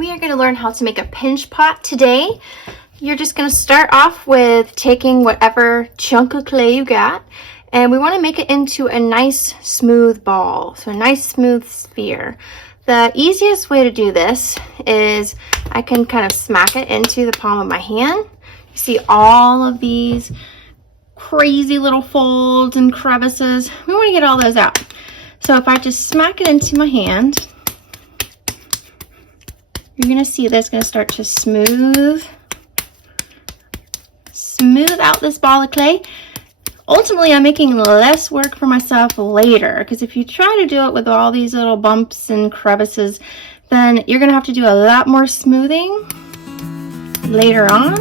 we are going to learn how to make a pinch pot today. You're just going to start off with taking whatever chunk of clay you got, and we want to make it into a nice smooth ball, so a nice smooth sphere. The easiest way to do this is I can kind of smack it into the palm of my hand. You see all of these crazy little folds and crevices. We want to get all those out. So if I just smack it into my hand, you're going to see that it's going to start to smooth out this ball of clay. Ultimately, I'm making less work for myself later, because if you try to do it with all these little bumps and crevices, then you're going to have to do a lot more smoothing later on.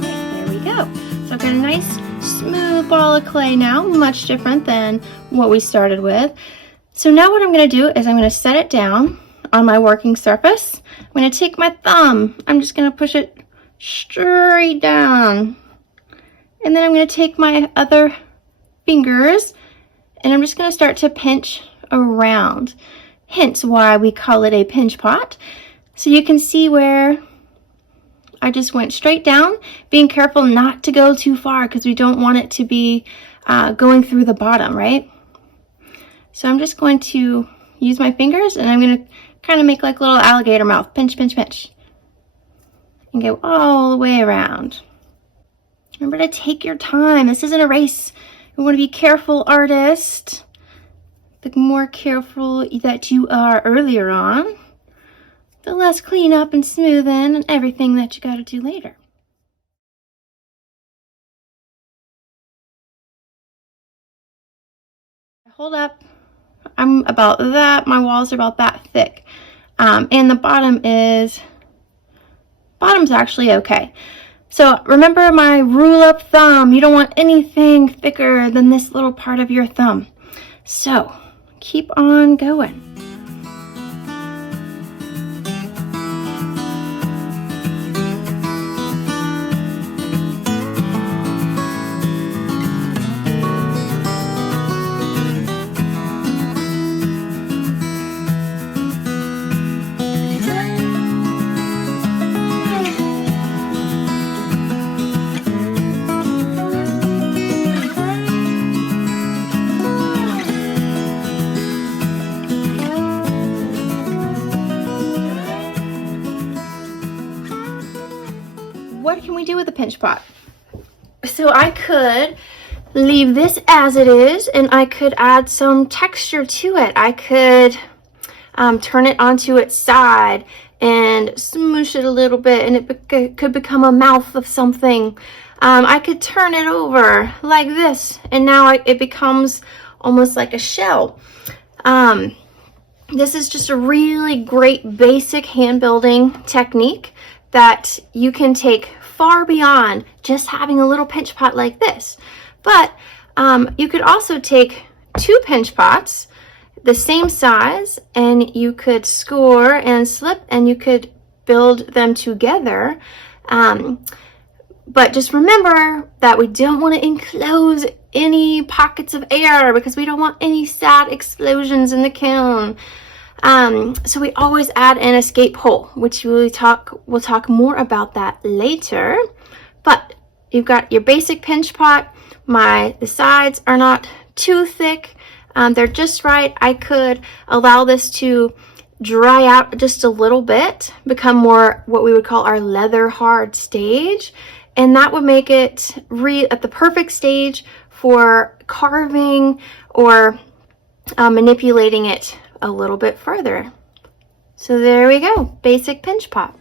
There we go. So I've got a nice smooth ball of clay now, much different than what we started with. So now what I'm going to do is I'm going to set it down on my working surface. I'm going to take my thumb, I'm just going to push it straight down, and then I'm going to take my other fingers and I'm just going to start to pinch around, hence why we call it a pinch pot. So you can see where I just went straight down, being careful not to go too far because we don't want it to be going through the bottom, right? So I'm just going to use my fingers and I'm going to kind of make like little alligator mouth, pinch, pinch, pinch, and go all the way around. Remember to take your time. This isn't a race. You want to be careful, artist. The more careful that you are earlier on, the less clean up and smoothing and everything that you got to do later. Hold up. I'm about that. My walls are about that thick. And the bottom's actually okay. So remember my rule of thumb. You don't want anything thicker than this little part of your thumb. So keep on going. What can we do with a pinch pot? So I could leave this as it is and I could add some texture to it. I could turn it onto its side and smoosh it a little bit and it could become a mouth of something. I could turn it over like this and now it becomes almost like a shell. This is just a really great basic hand building technique that you can take far beyond just having a little pinch pot like this. But you could also take two pinch pots the same size and you could score and slip and you could build them together. But just remember that we don't want to enclose any pockets of air because we don't want any sad explosions in the kiln. So we always add an escape hole, which we'll talk more about that later. But you've got your basic pinch pot. The sides are not too thick. They're just right. I could allow this to dry out just a little bit, become more what we would call our leather hard stage. And that would make it at the perfect stage for carving or manipulating it a little bit further. So there we go, basic pinch pot.